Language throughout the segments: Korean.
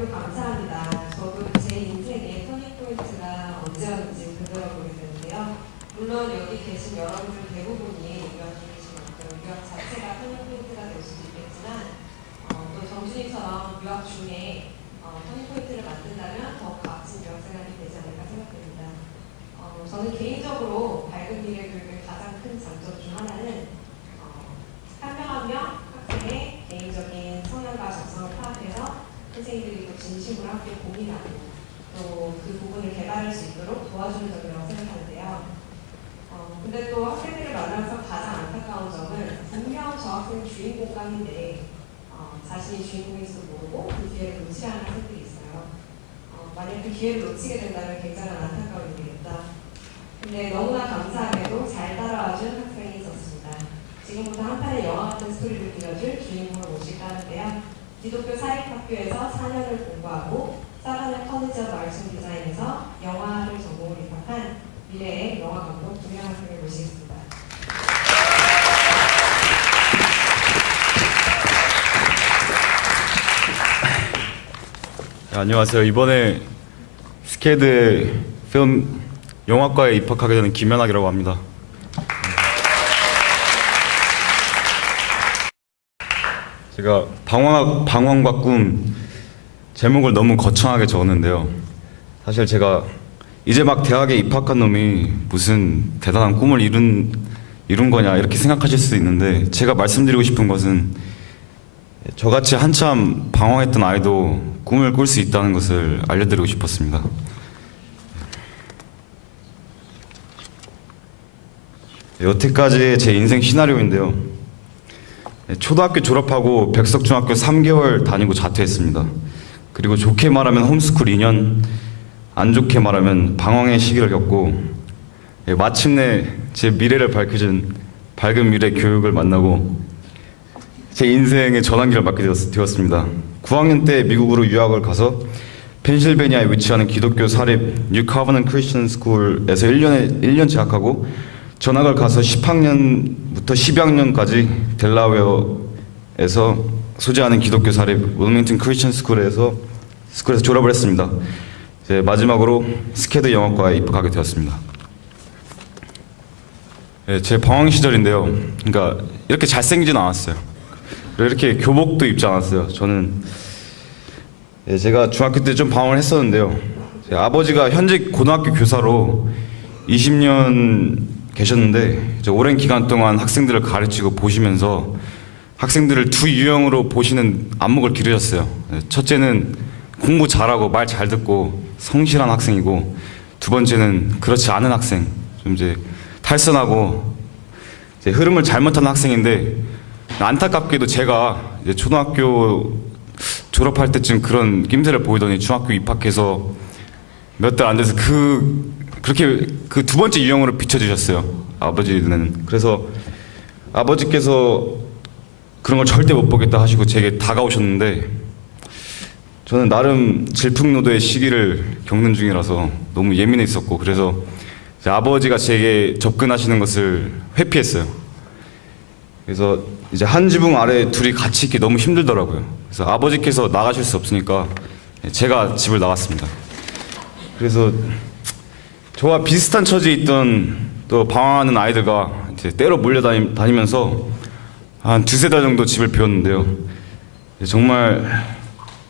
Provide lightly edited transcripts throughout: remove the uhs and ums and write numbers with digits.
발표 감사합니다. 저도 제 인생의 터닝포인트가 언제였는지 되돌아보게 되는데요. 물론 여기 계신 여러분들 대부분이 유학 중이신 만큼 유학 자체가 터닝포인트가 될 수도 있겠지만 또 정준이처럼 유학 중에 터닝포인트를 만든다면 더 값진 유학생활이 되지 않을까 생각됩니다. 저는 개인적으로 밝은 미래 교육의 가장 큰 장점 중 하나는 한 명 한 명 학생의 개인적인 성향과 적성을 파악해서 선생님들이 또 진심으로 함께 고민하고 또 그 부분을 개발할 수 있도록 도와주는 점이라고 생각하는데요. 근데 또 학생들을 만나서 가장 안타까운 점은 분명 저 학생은 주인공감인데 자신이 주인공인지도 모르고 그 기회를 놓치려는 학생들이 있어요. 만약 그 기회를 놓치게 된다면 굉장한 안타까운 일이겠다. 근데 너무나 감사하게도 잘 따라와준 학생이 있었습니다. 지금부터 한 편의 영화 같은 스토리를 들려줄 주인공을 모실까 하는데요. 기독교 사립학교에서 4년을 공부하고 사가네 커니저 마을청 디자인에서 영화를 전공을 입학한 미래의 영화 감독 김영 학생을 모시겠습니다. 안녕하세요. 이번에 스케드 필름 영화과에 입학하게 되는 김연학이라고 합니다. 제가 방황과 꿈 제목을 너무 거창하게 적었는데요. 사실 제가 이제 막 대학에 입학한 놈이 무슨 대단한 꿈을 이룬 거냐 이렇게 생각하실 수도 있는데, 제가 말씀드리고 싶은 것은 저같이 한참 방황했던 아이도 꿈을 꿀 수 있다는 것을 알려드리고 싶었습니다. 여태까지의 제 인생 시나리오인데요. 초등학교 졸업하고 백석중학교 3개월 다니고 자퇴했습니다. 그리고 좋게 말하면 홈스쿨 2년, 안 좋게 말하면 방황의 시기를 겪고 마침내 제 미래를 밝혀준 밝은 미래 교육을 만나고 제 인생의 전환기를 맞게 되었습니다. 9학년 때 미국으로 유학을 가서 펜실베니아에 위치하는 기독교 사립 뉴 카버넌 크리스천 스쿨에서 1년 재학하고 전학을 가서 10학년부터 12학년까지 델라웨어에서 소재하는 기독교 사립 윌밍턴 크리스천 스쿨에서 졸업을 했습니다. 이제 마지막으로 스케드 영화과에 입학하게 되었습니다. 네, 제 방황 시절인데요. 그러니까 이렇게 잘생기진 않았어요. 이렇게 교복도 입지 않았어요. 저는 제가 중학교 때 좀 방황을 했었는데요. 제 아버지가 현직 고등학교 교사로 20년 계셨는데 이제 오랜 기간 동안 학생들을 가르치고 보시면서 학생들을 두 유형으로 보시는 안목을 기르셨어요. 첫째는 공부 잘하고 말 잘 듣고 성실한 학생이고, 두 번째는 그렇지 않은 학생, 좀 이제 탈선하고 이제 흐름을 잘못하는 학생인데, 안타깝게도 제가 이제 초등학교 졸업할 때쯤 그런 낌새를 보이더니 중학교 입학해서 몇 달 안 돼서 그렇게 그 두 번째 유형으로 비춰주셨어요, 아버지는. 그래서 아버지께서 그런 걸 절대 못 보겠다 하시고 제게 다가오셨는데, 저는 나름 질풍노도의 시기를 겪는 중이라서 너무 예민했었고, 그래서 아버지가 제게 접근하시는 것을 회피했어요. 그래서 이제 한 지붕 아래 둘이 같이 있기 너무 힘들더라고요. 그래서 아버지께서 나가실 수 없으니까 제가 집을 나갔습니다. 그래서 저와 비슷한 처지에 있던 또 방황하는 아이들과 이제 때로 몰려다니면서 한 두세 달 정도 집을 비웠는데요. 정말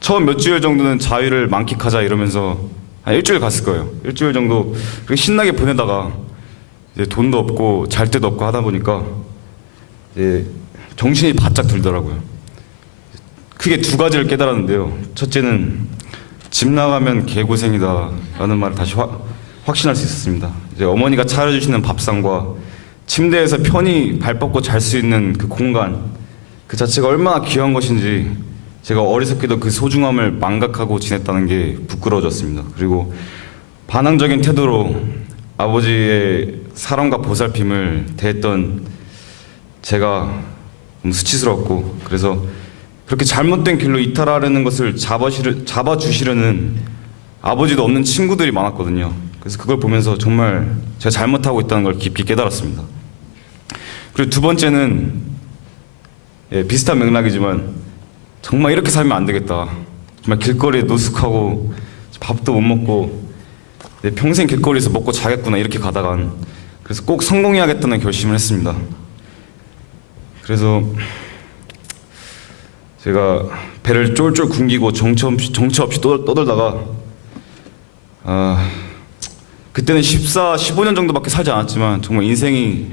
처음 몇 주일 정도는 자유를 만끽하자 이러면서 한 일주일 갔을 거예요. 일주일 정도 그렇게 신나게 보내다가 이제 돈도 없고 잘 데도 없고 하다 보니까 이제 정신이 바짝 들더라고요. 크게 두 가지를 깨달았는데요. 첫째는 집 나가면 개고생이다 라는 말을 다시 확신할 수 있었습니다. 이제 어머니가 차려주시는 밥상과 침대에서 편히 발 뻗고 잘 수 있는 그 공간, 그 자체가 얼마나 귀한 것인지 제가 어리석게도 그 소중함을 망각하고 지냈다는 게 부끄러워졌습니다. 그리고 반항적인 태도로 아버지의 사랑과 보살핌을 대했던 제가 너무 수치스럽고, 그래서 그렇게 잘못된 길로 이탈하려는 것을 잡아주시려는 아버지도 없는 친구들이 많았거든요. 그래서 그걸 보면서 정말 제가 잘못하고 있다는 걸 깊이 깨달았습니다. 그리고 두 번째는 비슷한 맥락이지만 정말 이렇게 살면 안 되겠다. 정말 길거리에 노숙하고 밥도 못 먹고 내 평생 길거리에서 먹고 자겠구나 이렇게 가다간 그래서 꼭 성공해야겠다는 결심을 했습니다. 그래서 제가 배를 쫄쫄 굶기고 정처 없이 떠돌다가 그때는 15년 정도밖에 살지 않았지만 정말 인생이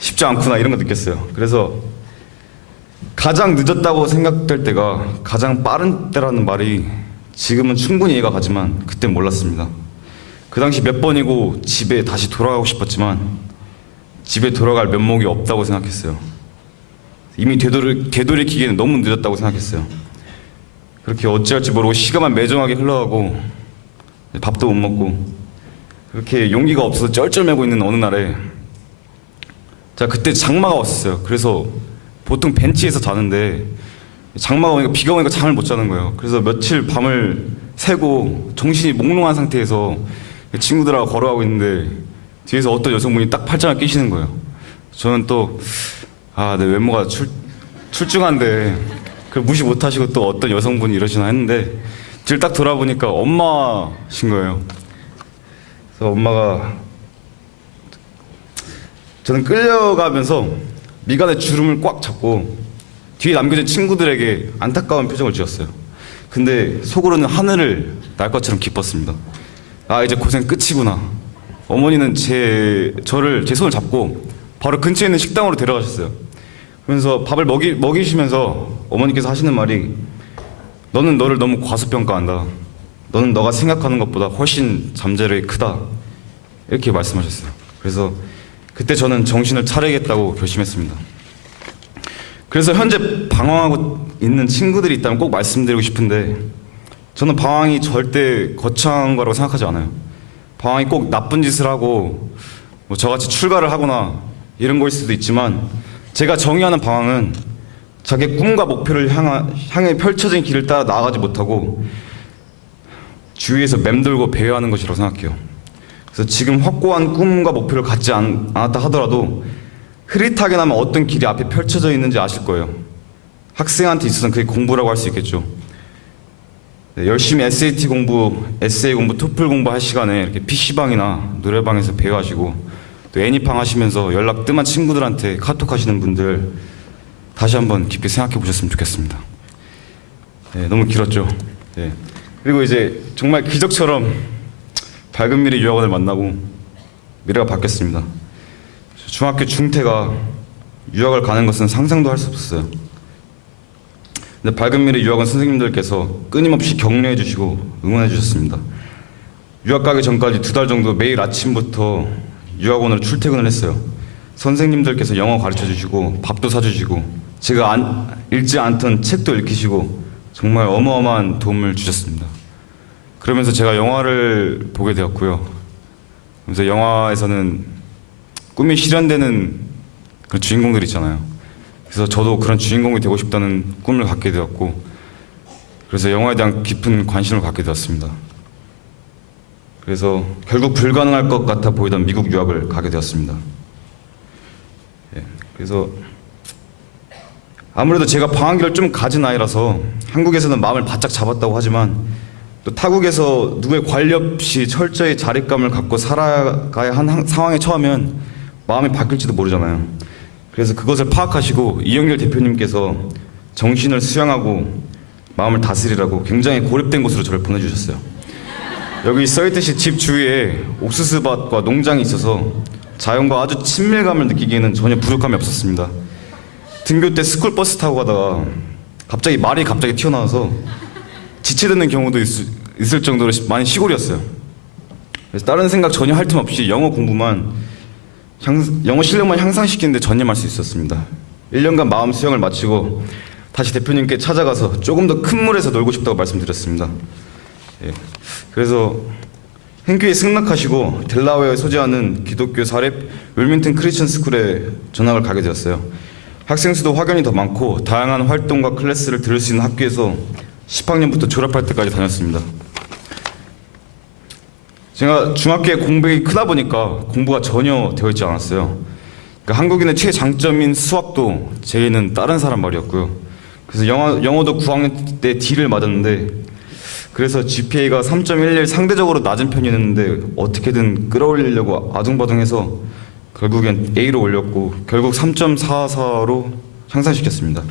쉽지 않구나 이런 거 느꼈어요. 그래서 가장 늦었다고 생각될 때가 가장 빠른 때라는 말이 지금은 충분히 이해가 가지만 그땐 몰랐습니다. 그 당시 몇 번이고 집에 다시 돌아가고 싶었지만 집에 돌아갈 면목이 없다고 생각했어요. 이미 되돌이키기에는 너무 늦었다고 생각했어요. 그렇게 어찌할지 모르고 시간만 매정하게 흘러가고 밥도 못 먹고 그렇게 용기가 없어서 쩔쩔매고 있는 어느 날에 자 그때 장마가 왔었어요. 그래서 보통 벤치에서 자는데 장마가 오니까 비가 오니까 잠을 못 자는 거예요. 그래서 며칠 밤을 새고 정신이 몽롱한 상태에서 친구들하고 걸어가고 있는데 뒤에서 어떤 여성분이 딱 팔짱을 끼시는 거예요. 저는 또 내 외모가 출중한데 그걸 무시 못하시고 또 어떤 여성분이 이러시나 했는데 뒤를 딱 돌아보니까 엄마신 거예요. 그래서 엄마가 저는 끌려가면서 미간에 주름을 꽉 잡고 뒤에 남겨진 친구들에게 안타까운 표정을 지었어요. 근데 속으로는 하늘을 날 것처럼 기뻤습니다. 이제 고생 끝이구나. 어머니는 제 손을 잡고 바로 근처에 있는 식당으로 데려가셨어요. 그러면서 밥을 먹이시면서 어머니께서 하시는 말이 너는 너를 너무 과소평가한다. 너는 너가 생각하는 것보다 훨씬 잠재력이 크다. 이렇게 말씀하셨어요. 그래서 그때 저는 정신을 차리겠다고 결심했습니다. 그래서 현재 방황하고 있는 친구들이 있다면 꼭 말씀드리고 싶은데 저는 방황이 절대 거창한 거라고 생각하지 않아요. 방황이 꼭 나쁜 짓을 하고 저같이 출가를 하거나 이런 거일 수도 있지만 제가 정의하는 방황은 자기 꿈과 목표를 향해 펼쳐진 길을 따라 나아가지 못하고 주위에서 맴돌고 배회하는 것이라고 생각해요. 그래서 지금 확고한 꿈과 목표를 갖지 않았다 하더라도 흐릿하게나마 어떤 길이 앞에 펼쳐져 있는지 아실 거예요. 학생한테 있어서는 그게 공부라고 할 수 있겠죠. 열심히 SAT 공부, 에세이 공부, 토플 공부할 시간에 이렇게 PC방이나 노래방에서 배우하시고 또 애니팡 하시면서 연락 뜸한 친구들한테 카톡 하시는 분들 다시 한번 깊게 생각해 보셨으면 좋겠습니다. 너무 길었죠. 그리고 이제 정말 기적처럼 밝은 미래 유학원을 만나고 미래가 바뀌었습니다. 중학교 중퇴가 유학을 가는 것은 상상도 할 수 없었어요. 근데 밝은 미래 유학원 선생님들께서 끊임없이 격려해 주시고 응원해 주셨습니다. 유학 가기 전까지 2달 정도 매일 아침부터 유학원으로 출퇴근을 했어요. 선생님들께서 영어 가르쳐 주시고 밥도 사주시고 제가 읽지 않던 책도 읽히시고 정말 어마어마한 도움을 주셨습니다. 그러면서 제가 영화를 보게 되었고요. 그래서 영화에서는 꿈이 실현되는 그런 주인공들 있잖아요. 그래서 저도 그런 주인공이 되고 싶다는 꿈을 갖게 되었고 그래서 영화에 대한 깊은 관심을 갖게 되었습니다. 그래서 결국 불가능할 것 같아 보이던 미국 유학을 가게 되었습니다. 그래서 아무래도 제가 방황기를 좀 가진 아이라서 한국에서는 마음을 바짝 잡았다고 하지만 또 타국에서 누구의 관리 없이 철저히 자립감을 갖고 살아가야 한 상황에 처하면 마음이 바뀔지도 모르잖아요. 그래서 그것을 파악하시고 이영렬 대표님께서 정신을 수양하고 마음을 다스리라고 굉장히 고립된 곳으로 저를 보내주셨어요. 여기 써있듯이 집 주위에 옥수수밭과 농장이 있어서 자연과 아주 친밀감을 느끼기에는 전혀 부족함이 없었습니다. 등교 때 스쿨버스 타고 가다가 말이 갑자기 튀어나와서 지체되는 경우도 있을 정도로 많이 시골이었어요. 그래서 다른 생각 전혀 할 틈 없이 영어 실력만 향상시키는데 전념할 수 있었습니다. 1년간 마음 수양을 마치고 다시 대표님께 찾아가서 조금 더 큰 물에서 놀고 싶다고 말씀드렸습니다. 그래서 hen교에 승낙하시고 델라웨어에 소재하는 기독교 사립 윌밍턴 크리스천 스쿨에 전학을 가게 되었어요. 학생 수도 확연히 더 많고 다양한 활동과 클래스를 들을 수 있는 학교에서 10학년부터 졸업할 때까지 다녔습니다. 제가 중학교에 공백이 크다 보니까 공부가 전혀 되어 있지 않았어요. 그러니까 한국인의 최장점인 수학도 제게는 다른 사람 말이었고요. 그래서 영어도 9학년 때 D를 맞았는데 그래서 GPA가 3.11 상대적으로 낮은 편이었는데 어떻게든 끌어올리려고 아둥바둥해서 결국엔 A로 올렸고 결국 3.44로 향상시켰습니다.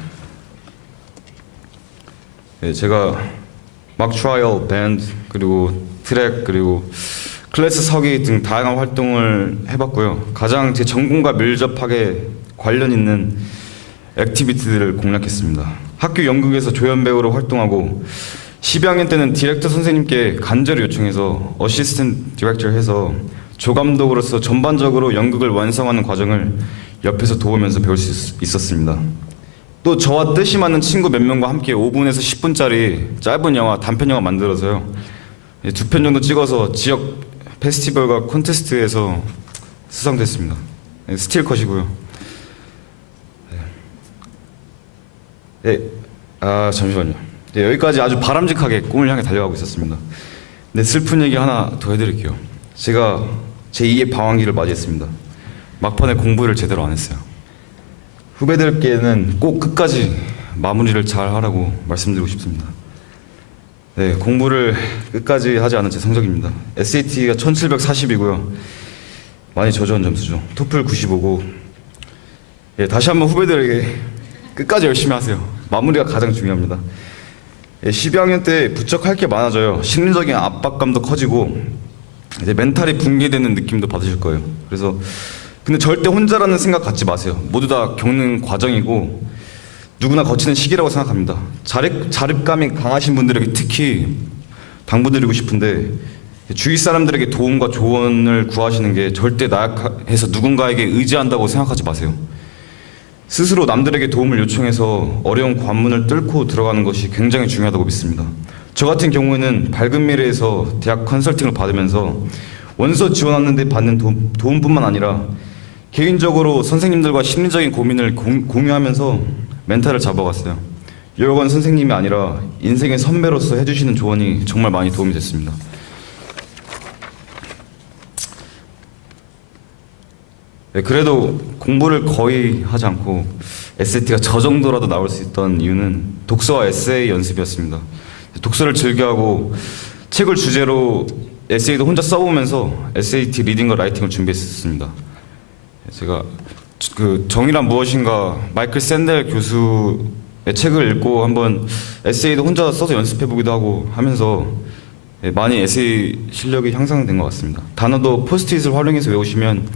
네, 제가 막 트라이얼, 밴드, 그리고 트랙, 그리고 클래스 서기 등 다양한 활동을 해봤고요. 가장 제 전공과 밀접하게 관련 있는 액티비티들을 공략했습니다. 학교 연극에서 조연 배우로 활동하고 12학년 때는 디렉터 선생님께 간절히 요청해서 어시스턴트 디렉터 해서 조감독으로서 전반적으로 연극을 완성하는 과정을 옆에서 도우면서 배울 수 있었습니다. 또 저와 뜻이 맞는 친구 몇 명과 함께 5분에서 10분짜리 짧은 영화, 단편 영화 만들어서요. 2편 정도 찍어서 지역 페스티벌과 콘테스트에서 수상됐습니다. 스틸컷이고요. 네, 잠시만요. 네, 여기까지 아주 바람직하게 꿈을 향해 달려가고 있었습니다. 네, 슬픈 얘기 하나 더 해드릴게요. 제가 제2의 방황기를 맞이했습니다. 막판에 공부를 제대로 안 했어요. 후배들께는 꼭 끝까지 마무리를 잘 하라고 말씀드리고 싶습니다. 네, 공부를 끝까지 하지 않은 제 성적입니다. SAT가 1740이고요. 많이 저조한 점수죠. 토플 95고. 예, 다시 한번 후배들에게 끝까지 열심히 하세요. 마무리가 가장 중요합니다. 예, 12학년 때 부쩍 할 게 많아져요. 심리적인 압박감도 커지고 이제 멘탈이 붕괴되는 느낌도 받으실 거예요. 그래서 근데 절대 혼자라는 생각 갖지 마세요. 모두 다 겪는 과정이고 누구나 거치는 시기라고 생각합니다. 자립감이 강하신 분들에게 특히 당부드리고 싶은데 주위 사람들에게 도움과 조언을 구하시는 게 절대 나약해서 누군가에게 의지한다고 생각하지 마세요. 스스로 남들에게 도움을 요청해서 어려운 관문을 뚫고 들어가는 것이 굉장히 중요하다고 믿습니다. 저 같은 경우에는 밝은 미래에서 대학 컨설팅을 받으면서 원서 지원하는데 받는 도움뿐만 아니라 개인적으로 선생님들과 심리적인 고민을 공유하면서 멘탈을 잡아갔어요. 여러 건 선생님이 아니라 인생의 선배로서 해주시는 조언이 정말 많이 도움이 됐습니다. 네, 그래도 공부를 거의 하지 않고 SAT가 저 정도라도 나올 수 있던 이유는 독서와 에세이 연습이었습니다. 독서를 즐겨하고 책을 주제로 에세이도 혼자 써보면서 SAT 리딩과 라이팅을 준비했었습니다. 제가 그 정의란 무엇인가 마이클 샌델 교수의 책을 읽고 한번 에세이도 혼자 써서 연습해보기도 하고 하면서 많이 에세이 실력이 향상된 것 같습니다. 단어도 포스트잇을 활용해서 외우시면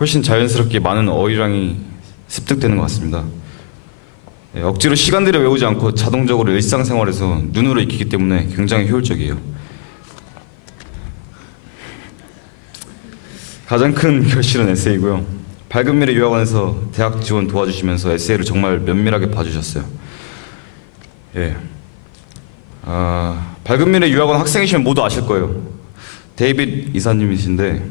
훨씬 자연스럽게 많은 어휘량이 습득되는 것 같습니다. 억지로 시간 들여 외우지 않고 자동적으로 일상생활에서 눈으로 익히기 때문에 굉장히 효율적이에요. 가장 큰 결실은 에세이고요. 밝은 미래 유학원에서 대학 지원 도와주시면서 에세이를 정말 면밀하게 봐주셨어요. 예. 밝은 미래 유학원 학생이시면 모두 아실 거예요. 데이빗 이사님이신데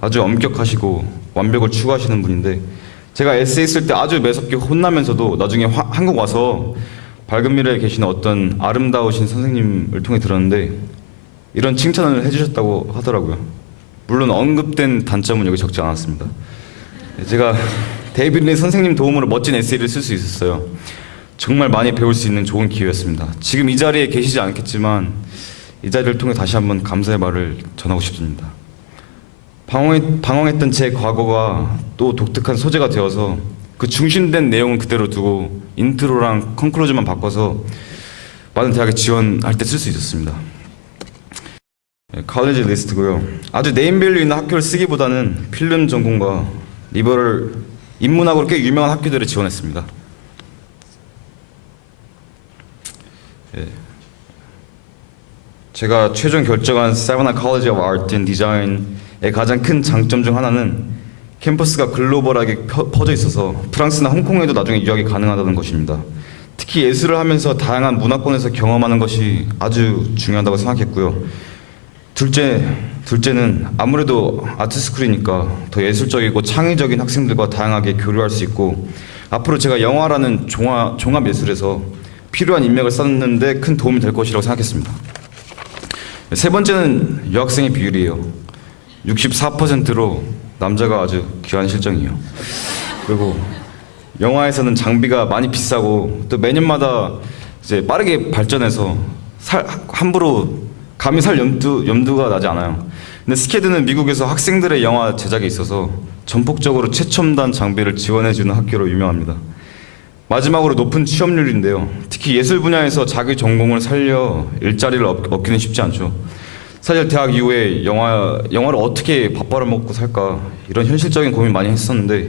아주 엄격하시고 완벽을 추구하시는 분인데 제가 에세이 쓸 때 아주 매섭게 혼나면서도 나중에 한국 와서 밝은 미래에 계시는 어떤 아름다우신 선생님을 통해 들었는데 이런 칭찬을 해주셨다고 하더라고요. 물론 언급된 단점은 여기 적지 않았습니다. 제가 데이빗 리 선생님 도움으로 멋진 에세이를 쓸 수 있었어요. 정말 많이 배울 수 있는 좋은 기회였습니다. 지금 이 자리에 계시지 않겠지만 이 자리를 통해 다시 한번 감사의 말을 전하고 싶습니다. 방황했던 제 과거가 또 독특한 소재가 되어서 그 중심된 내용은 그대로 두고 인트로랑 컨클루즈만 바꿔서 많은 대학에 지원할 때 쓸 수 있었습니다. college 리스트고요. 아주 네임밸류 있는 학교를 쓰기보다는 필름 전공과 리버럴 인문학으로 꽤 유명한 학교들을 지원했습니다. 예. 제가 최종 결정한 사바나 College of Art and Design의 가장 큰 장점 중 하나는 캠퍼스가 글로벌하게 퍼져 있어서 프랑스나 홍콩에도 나중에 유학이 가능하다는 것입니다. 특히 예술을 하면서 다양한 문화권에서 경험하는 것이 아주 중요하다고 생각했고요. 둘째는 아무래도 아트스쿨이니까 더 예술적이고 창의적인 학생들과 다양하게 교류할 수 있고 앞으로 제가 영화라는 종합예술에서 필요한 인맥을 쌓는 데 큰 도움이 될 것이라고 생각했습니다. 세 번째는 여학생의 비율이에요. 64%로 남자가 아주 귀한 실정이에요. 그리고 영화에서는 장비가 많이 비싸고 또 매년마다 이제 빠르게 발전해서 함부로 감히 살 염두가 나지 않아요. 근데 스케드는 미국에서 학생들의 영화 제작에 있어서 전폭적으로 최첨단 장비를 지원해주는 학교로 유명합니다. 마지막으로 높은 취업률인데요. 특히 예술 분야에서 자기 전공을 살려 일자리를 얻기는 쉽지 않죠. 사실 대학 이후에 영화를 어떻게 밥 벌어먹고 살까 이런 현실적인 고민 많이 했었는데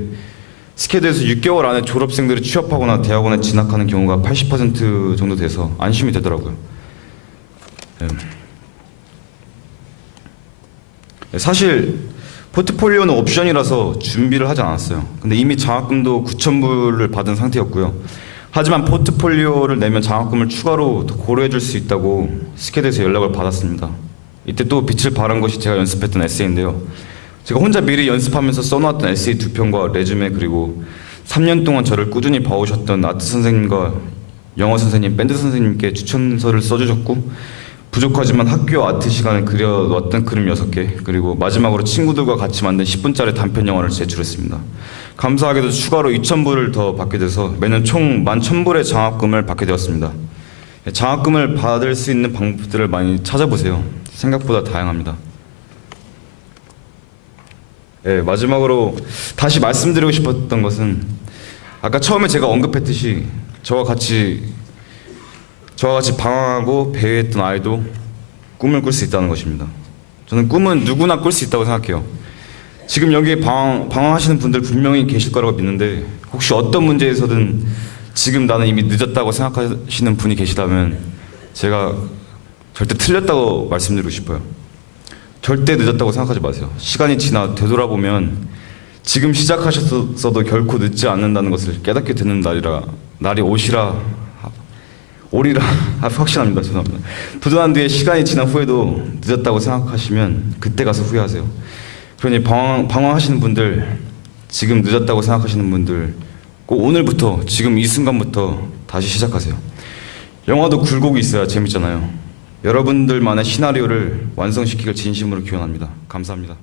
스케드에서 6개월 안에 졸업생들이 취업하거나 대학원에 진학하는 경우가 80% 정도 돼서 안심이 되더라고요. 사실 포트폴리오는 옵션이라서 준비를 하지 않았어요. 근데 이미 장학금도 9,000불을 받은 상태였고요. 하지만 포트폴리오를 내면 장학금을 추가로 더 고려해 줄 수 있다고 스케드에서 연락을 받았습니다. 이때 또 빛을 발한 것이 제가 연습했던 에세이인데요. 제가 혼자 미리 연습하면서 써놓았던 에세이 2편과 레주메, 그리고 3년 동안 저를 꾸준히 봐오셨던 아트 선생님과 영어 선생님, 밴드 선생님께 추천서를 써주셨고, 부족하지만 학교 아트 시간에 그려왔던 그림 6개, 그리고 마지막으로 친구들과 같이 만든 10분짜리 단편 영화를 제출했습니다. 감사하게도 추가로 2,000불을 더 받게 돼서 매년 총 11,000불의 장학금을 받게 되었습니다. 장학금을 받을 수 있는 방법들을 많이 찾아보세요. 생각보다 다양합니다. 마지막으로 다시 말씀드리고 싶었던 것은, 아까 처음에 제가 언급했듯이 저와 같이 방황하고 배회했던 아이도 꿈을 꿀 수 있다는 것입니다. 저는 꿈은 누구나 꿀 수 있다고 생각해요. 지금 여기에 방황하시는 분들 분명히 계실 거라고 믿는데, 혹시 어떤 문제에서든 지금 나는 이미 늦었다고 생각하시는 분이 계시다면 제가 절대 틀렸다고 말씀드리고 싶어요. 절대 늦었다고 생각하지 마세요. 시간이 지나 되돌아보면 지금 시작하셨어도 결코 늦지 않는다는 것을 깨닫게 되는 날이 오리라 확신합니다. 죄송합니다. 도전한 뒤에 시간이 지난 후에도 늦었다고 생각하시면 그때 가서 후회하세요. 그러니 방황하시는 분들, 지금 늦었다고 생각하시는 분들, 꼭 오늘부터, 지금 이 순간부터 다시 시작하세요. 영화도 굴곡이 있어야 재밌잖아요. 여러분들만의 시나리오를 완성시키길 진심으로 기원합니다. 감사합니다.